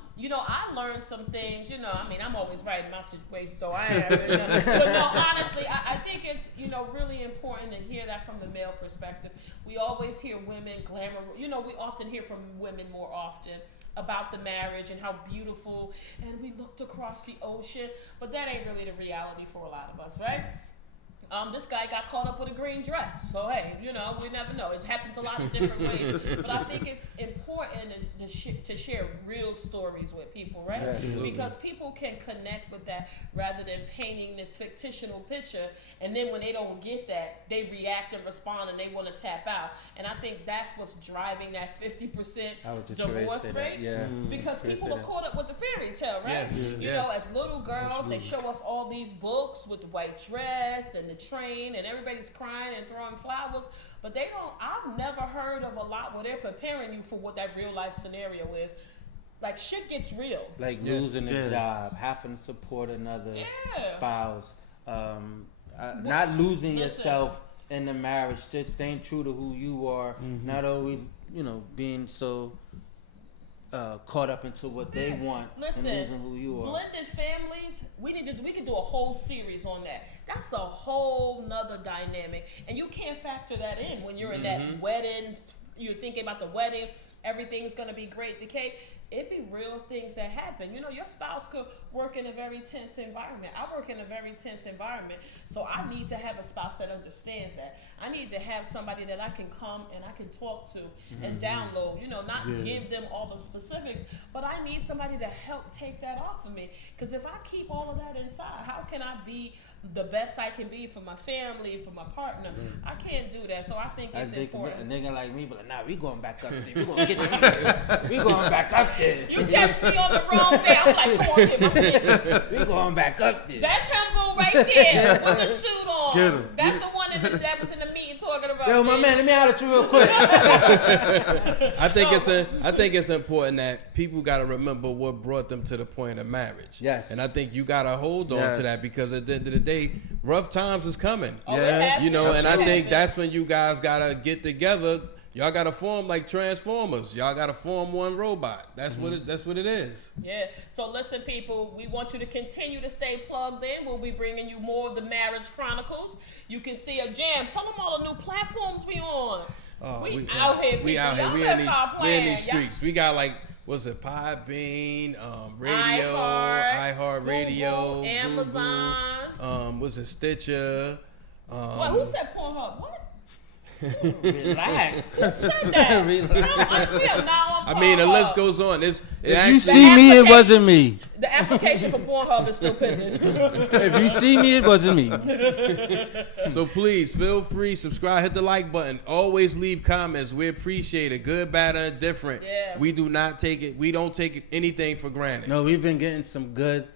learned some things. I mean, I'm always right in my situation, so I am. But no, honestly, I think it's really important to hear that from the male perspective. We always hear women glamour. We often hear from women more often about the marriage and how beautiful, and we looked across the ocean, but that ain't really the reality for a lot of us, right? This guy got caught up with a green dress, so hey, we never know. It happens a lot of different ways, but I think it's important to share real stories with people, right? Yeah, because people can connect with that rather than painting this fictional picture, and then when they don't get that, they react and respond, and they want to tap out. And I think that's what's driving that 50% I was just gonna divorce say that. rate. Yeah. Because Gonna people say are that. caught up with the fairy tale, right? Yes. You know, as little girls, they show us all these books with the white dress and the train, and everybody's crying and throwing flowers. But I've never heard of a lot where they're preparing you for what that real life scenario is. Like, shit gets real. Like Yeah. losing a Yeah. job, having to support another Yeah. spouse, not losing Listen. yourself in the marriage, just staying true to who you are, not always, being so caught up into what they want Listen, and losing who you are. blended families, we could do a whole series on that. That's a whole nother dynamic, and you can't factor that in when you're in that wedding. You're thinking about the wedding, everything's gonna be great. The cake, it be real things that happen. Your spouse could work in a very tense environment. I work in a very tense environment, so I need to have a spouse that understands that. I need to have somebody that I can come and I can talk to and download, not give them all the specifics, but I need somebody to help take that off of me. Because if I keep all of that inside, how can I be the best I can be for my family, for my partner? I can't do that, so I think it's A important. nigga like me, but nah, we going back up there. We gonna get you. We going back up there. You catch me on the wrong day, I'm like, come on, get my face. We going back up there. That's Humble right there with the suit on. Get him. That's the one that was in the meeting talking about. Yo, my man, let me holler at you real quick. I think it's important that people got to remember what brought them to the point of marriage. Yes. And I think you got to hold on Yes. to that, because at the end of the day, rough times is coming. Oh, it Yeah. happens. And I It think happens. that's when you guys got to get together. Y'all got to form like Transformers. Y'all got to form one robot. That's what it is. Yeah. So listen, people, we want you to continue to stay plugged in. We'll be bringing you more of the Marriage Chronicles. You can see a Jam. Tell them all the new platforms we on. We out here, people. We out here. Y'all We better in these stop we in playing. these streets. We got like, what's it, Podbean, radio, iHeart, Radio, Google, Amazon. Google, what's it, Stitcher. What? Who said Pornhub? What? Relax. Who said that? Relax. We are now on I mean, the Pornhub. list goes on. If You see me, it wasn't me. The application for Pornhub is still pending. If you see me, it wasn't me. So please feel free, subscribe, hit the like button. Always leave comments. We appreciate it. Good, bad, or indifferent. Yeah. We do not take it. We don't take anything for granted. No, we've been getting some good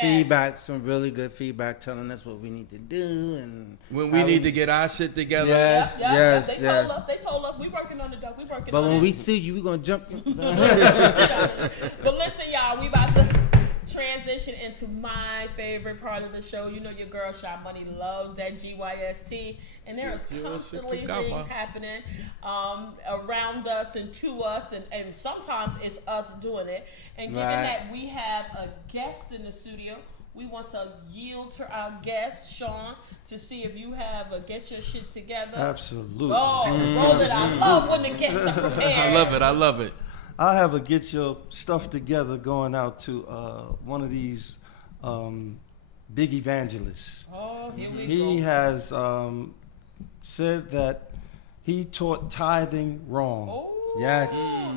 feedback, some really good feedback telling us what we need to do and When we need to get our shit together. Yes. Yes. They told us. We working on it, though. But when we see you, we gonna jump. But listen, y'all, we about to transition into my favorite part of the show. Your girl Shot Money loves that GYST, and there is constantly things happening around us and to us, and sometimes it's us doing it. And given that we have a guest in the studio, we want to yield to our guest, Sean, to see if you have a get your shit together. Absolutely. Oh, roll it. I love when the guests are prepared. I love it. I have a get your stuff together going out to one of these big evangelists. Oh, here we He go. has said that he taught tithing wrong. Oh. Yes.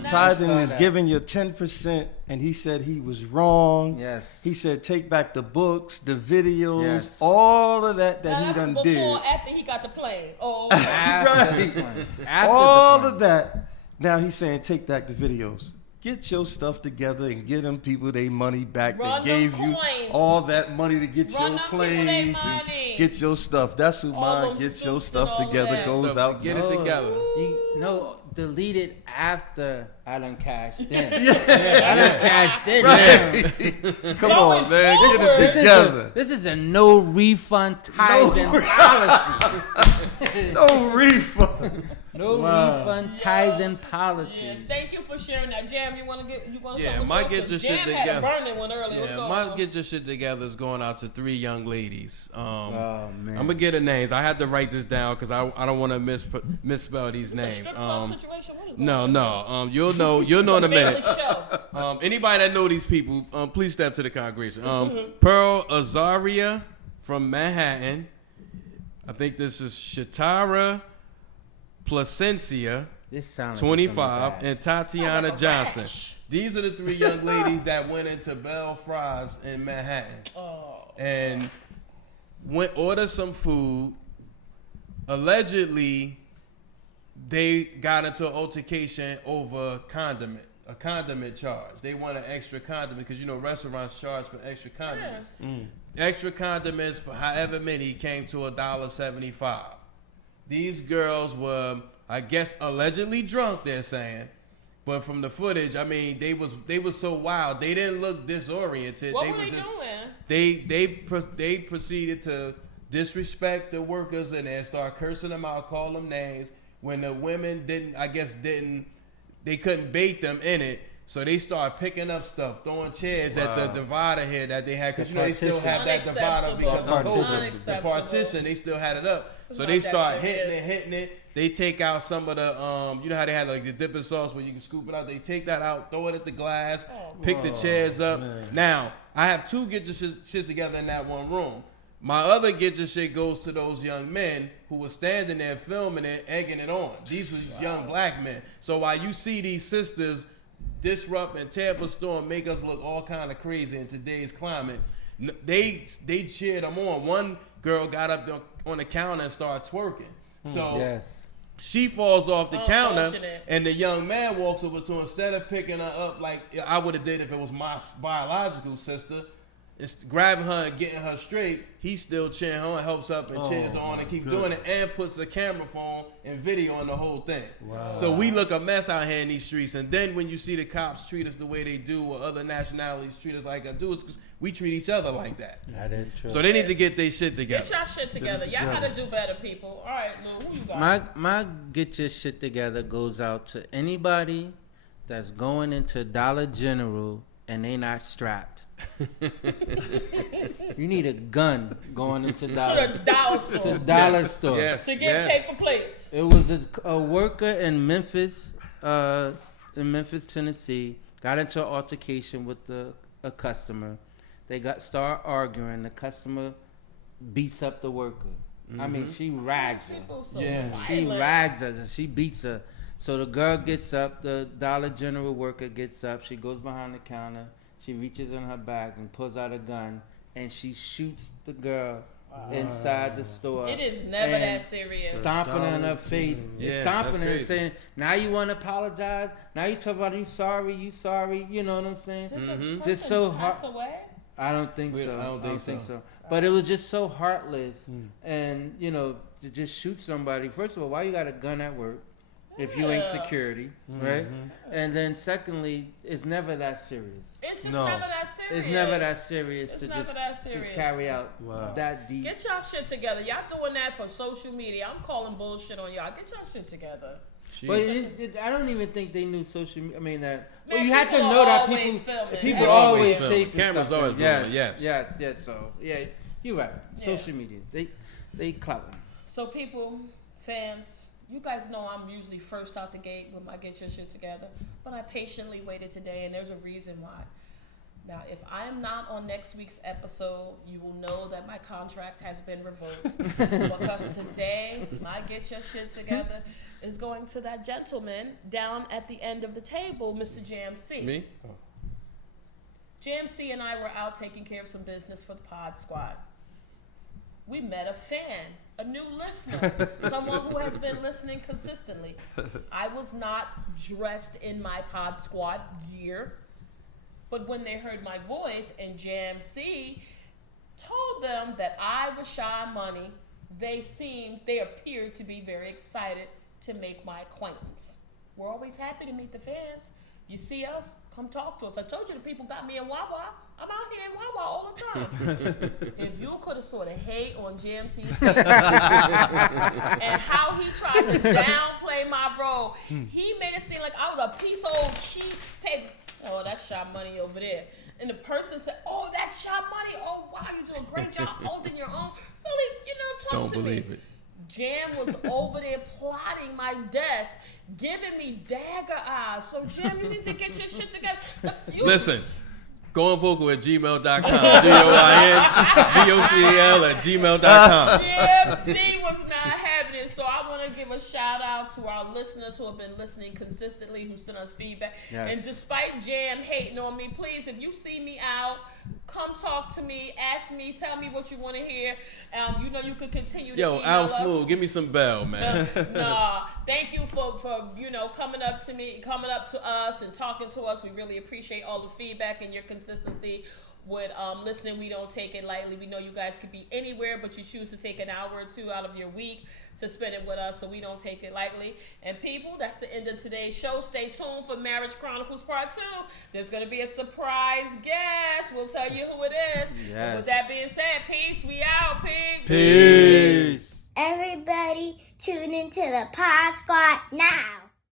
Tithing I is saw that. giving your 10%, and he said he was wrong. Yes. He said take back the books, the videos, Yes. all of that Now, he that done was did. before, after he got the plane. Oh, okay. After Right. the plan. After All the plan. of that. Now he's saying take back the videos. Get your stuff together and get them people their money back. Run They gave them you coins. all that money to get Run your them people they planes money. and get your stuff. That's who All mine. them Get your suits stuff and all together. that. Goes Stuff, out. get it together. No, delete it after I done cashed in. I done cashed in. Come Going on, man. Get forward. it together. This is a no refund tithing policy. No refund. No Wow. refund tithing policy. Yeah, thank you for sharing that. Jam, you want to Yeah, come with my yours? get your 'Cause shit Jam had a together. burning one earlier. What's Yeah, going my on? get your shit together is going out to 3 young ladies. Oh man. I'm gonna get their names. I had to write this down because I don't want to misspell these It's a names. strip club situation? What is going No, on? no. You'll know in a minute. Family show. Anybody that know these people, please step to the congregation. Pearl Azaria from Manhattan. I think this is Shatara Placencia, This sounds 25, and Tatiana Sound like a Johnson. rash. These are the 3 young ladies that went into Bell Fries in Manhattan Oh. and went order some food. Allegedly, they got into an altercation over a condiment charge. They want an extra condiment because restaurants charge for extra condiments. Extra condiments for however many came to $1.75. These girls were, I guess, allegedly drunk. They're saying, but from the footage, I mean, they was so wild. They didn't look disoriented. What they were was they just- doing? They proceeded to disrespect the workers and then start cursing them out, call them names. When the women they couldn't bait them in it. So they started picking up stuff, throwing chairs at the divider here that they had, because they still have that divider because of COVID. The partition, they still had it up. So they start hitting it. They take out some of the, you know how they had like the dipping sauce where you can scoop it out. They take that out, throw it at the glass, pick the chairs up. Man. Now, I have 2 get your shit together in that one room. My other get your shit goes to those young men who were standing there filming it, egging it on. These were young black men. So while you see these sisters disrupt and tear up a store and make us look all kind of crazy in today's climate, they cheered them on. One girl got up on the counter and started twerking. So Yes. she falls off the counter, Unfortunate. and the young man walks over to her. Instead of picking her up like I would have did if it was my biological sister, it's grabbing her and getting her straight. He still cheering her and helps up and cheers her on and keep doing it, and puts a camera phone and video on the whole thing. Wow. So we look a mess out here in these streets. And then when you see the cops treat us the way they do, or other nationalities treat us like I do, it's because we treat each other like that. That is true. So they need to get their shit together. Get y'all shit together. Y'all gotta do better, people. All right, Lou, who you got? My get your shit together goes out to anybody that's going into Dollar General and they not strapped. You need a gun going into To Dollar the dollar store. to Dollar Store. Yes. To get paper plates. It was a worker in Memphis, Tennessee, got into an altercation with a customer. They start arguing. The customer beats up the worker. I mean, she rags her. People so She violent. rags her. She beats her. So the girl gets up. The Dollar General worker gets up. She goes behind the counter. She reaches in her bag and pulls out a gun, and she shoots the girl inside the store. It is never and that serious. Stomping her in her face, and Yeah, stomping that's her and crazy. saying, "Now you want to apologize? Now you talk about you sorry. You know what I'm saying?" Did the person Just so pass hard. away? I don't think We- so. I don't think so. But it was just so heartless, and to just shoot somebody. First of all, why you got a gun at work if you ain't Yeah. security, right? And then secondly, it's never that serious. It's just No. never that serious. It's never that serious It's to never just that serious. carry out Wow. that deep. Get y'all shit together. Y'all doing that for social media. I'm calling bullshit on y'all. Get y'all shit together. But I don't even think they knew social media. I mean that. Man, Well, you have to people know are that always people filming. people They're always always filming. take Cameras something. always yes, filming, yes. So yeah, you're right. Yeah. Social media, they clout. So people, fans, you guys know I'm usually first out the gate with my get your shit together, but I patiently waited today, and there's a reason why. Now, if I am not on next week's episode, you will know that my contract has been revoked. Because today, my Get Your Shit Together is going to that gentleman down at the end of the table, Mr. Jam C. Me? Jam C and I were out taking care of some business for the Pod Squad. We met a fan, a new listener, someone who has been listening consistently. I was not dressed in my Pod Squad gear, but when they heard my voice and Jam C told them that I was Shy Money, they appeared to be very excited to make my acquaintance. We're always happy to meet the fans. You see us, come talk to us. I told you the people got me in Wawa. I'm out here in Wawa all the time. If you could have sort of hate on GMC's face and how he tried to downplay my role, he made it seem like I was a piece of old cheap paper. Oh, that's Shy Money over there. And the person said, oh, that's Shy Money. Oh, wow, you do a great job holding your own. Really, talk Don't to me. believe it. Jam was over there plotting my death, giving me dagger eyes. So, Jam, you need to get your shit together. Listen, Goin Vocal at gmail.com. GOINVOCAL at gmail.com. GMC was not having it. So, I want to give a shout out to our listeners who have been listening consistently, who sent us feedback. Yes. And despite Jam hating on me, please, if you see me out, come talk to me, ask me, tell me what you want to hear. You can continue to email Al us. Smooth, give me some bell, man. Thank you for coming up to us and talking to us. We really appreciate all the feedback and your consistency with listening. We don't take it lightly. We know you guys could be anywhere, but you choose to take an hour or two out of your week to spend it with us, so we don't take it lightly. And people, that's the end of today's show. Stay tuned for Marriage Chronicles Part 2. There's going to be a surprise guest. We'll tell you who it is. Yes. But with that being said, peace. We out, peeps. Peace. Everybody tune into the Pod Squad now.